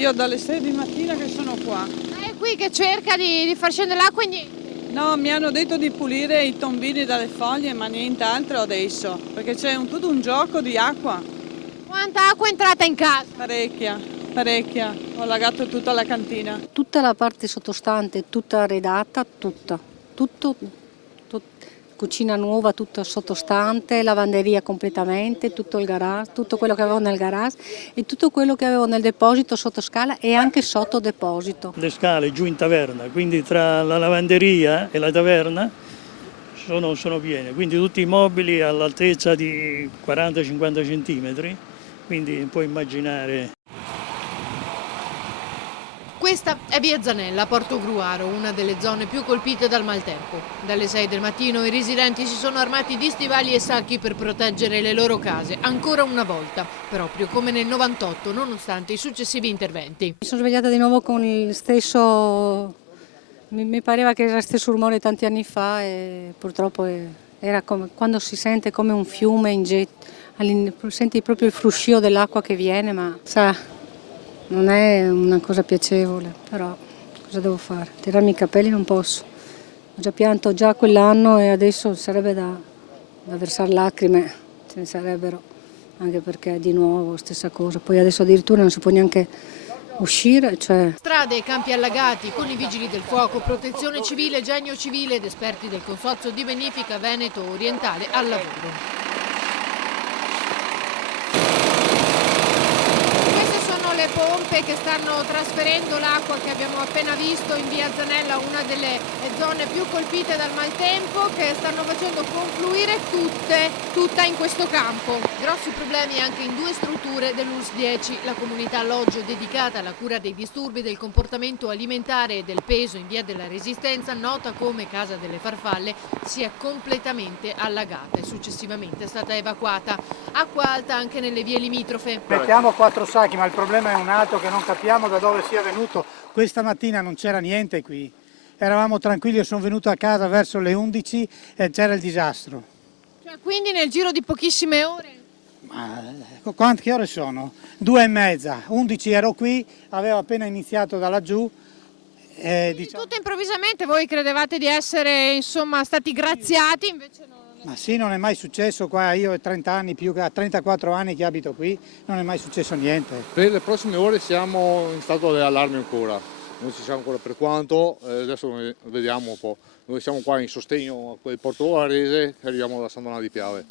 Io dalle 6 di mattina che sono qua. È qui che cerca di far scendere l'acqua e niente. No, mi hanno detto di pulire i tombini dalle foglie, ma nient'altro adesso, perché c'è tutto un gioco di acqua. Quanta acqua è entrata in casa? Parecchia, parecchia. Ho allagato tutta la cantina. Tutta la parte sottostante, tutta arredata, tutto, cucina nuova, tutto sottostante, lavanderia completamente, tutto il garage, tutto quello che avevo nel garage e tutto quello che avevo nel deposito sotto scala e anche sotto deposito. Le scale giù in taverna, quindi tra la lavanderia e la taverna sono piene, quindi tutti i mobili all'altezza di 40-50 centimetri, quindi puoi immaginare. Questa è via Zanella, Portogruaro, una delle zone più colpite dal maltempo. Dalle 6 del mattino i residenti si sono armati di stivali e sacchi per proteggere le loro case, ancora una volta, proprio come nel 98, nonostante i successivi interventi. Mi sono svegliata di nuovo con il stesso, mi pareva che era lo stesso rumore tanti anni fa e purtroppo era come quando si sente come un fiume in getto, senti proprio il fruscio dell'acqua che viene, ma sa. Non è una cosa piacevole, però cosa devo fare? Tirarmi i capelli non posso. Ho già pianto già quell'anno e adesso sarebbe da versare lacrime, ce ne sarebbero, anche perché di nuovo stessa cosa. Poi adesso addirittura non si può neanche uscire. Strade e campi allagati con i vigili del fuoco, protezione civile, genio civile ed esperti del Consorzio di Benifica Veneto Orientale al lavoro. Le pompe che stanno trasferendo l'acqua che abbiamo appena visto in via Zanella, una delle zone più colpite dal maltempo, che stanno facendo confluire tutta in questo campo. Grossi problemi anche in due strutture dell'ULSS 10, la comunità alloggio dedicata alla cura dei disturbi del comportamento alimentare e del peso in via della Resistenza, nota come Casa delle Farfalle, si è completamente allagata e successivamente è stata evacuata. Acqua alta anche nelle vie limitrofe. Mettiamo 4 sacchi, ma il problema è un altro che non capiamo da dove sia venuto. Questa mattina non c'era niente qui, eravamo tranquilli, io sono venuto a casa verso le 11 e c'era il disastro. Cioè, quindi nel giro di pochissime ore? Che ore sono? 2:30, 11 ero qui, avevo appena iniziato da laggiù. Tutto improvvisamente, voi credevate di essere stati graziati, invece no. Ma sì, non è mai successo qua, io ho 30 anni, più che 34 anni che abito qui, non è mai successo niente. Per le prossime ore siamo in stato di allarme ancora, non si sa ancora per quanto, adesso vediamo un po'. Noi siamo qua in sostegno a quel Porto Varese e arriviamo da San Donà di Piave.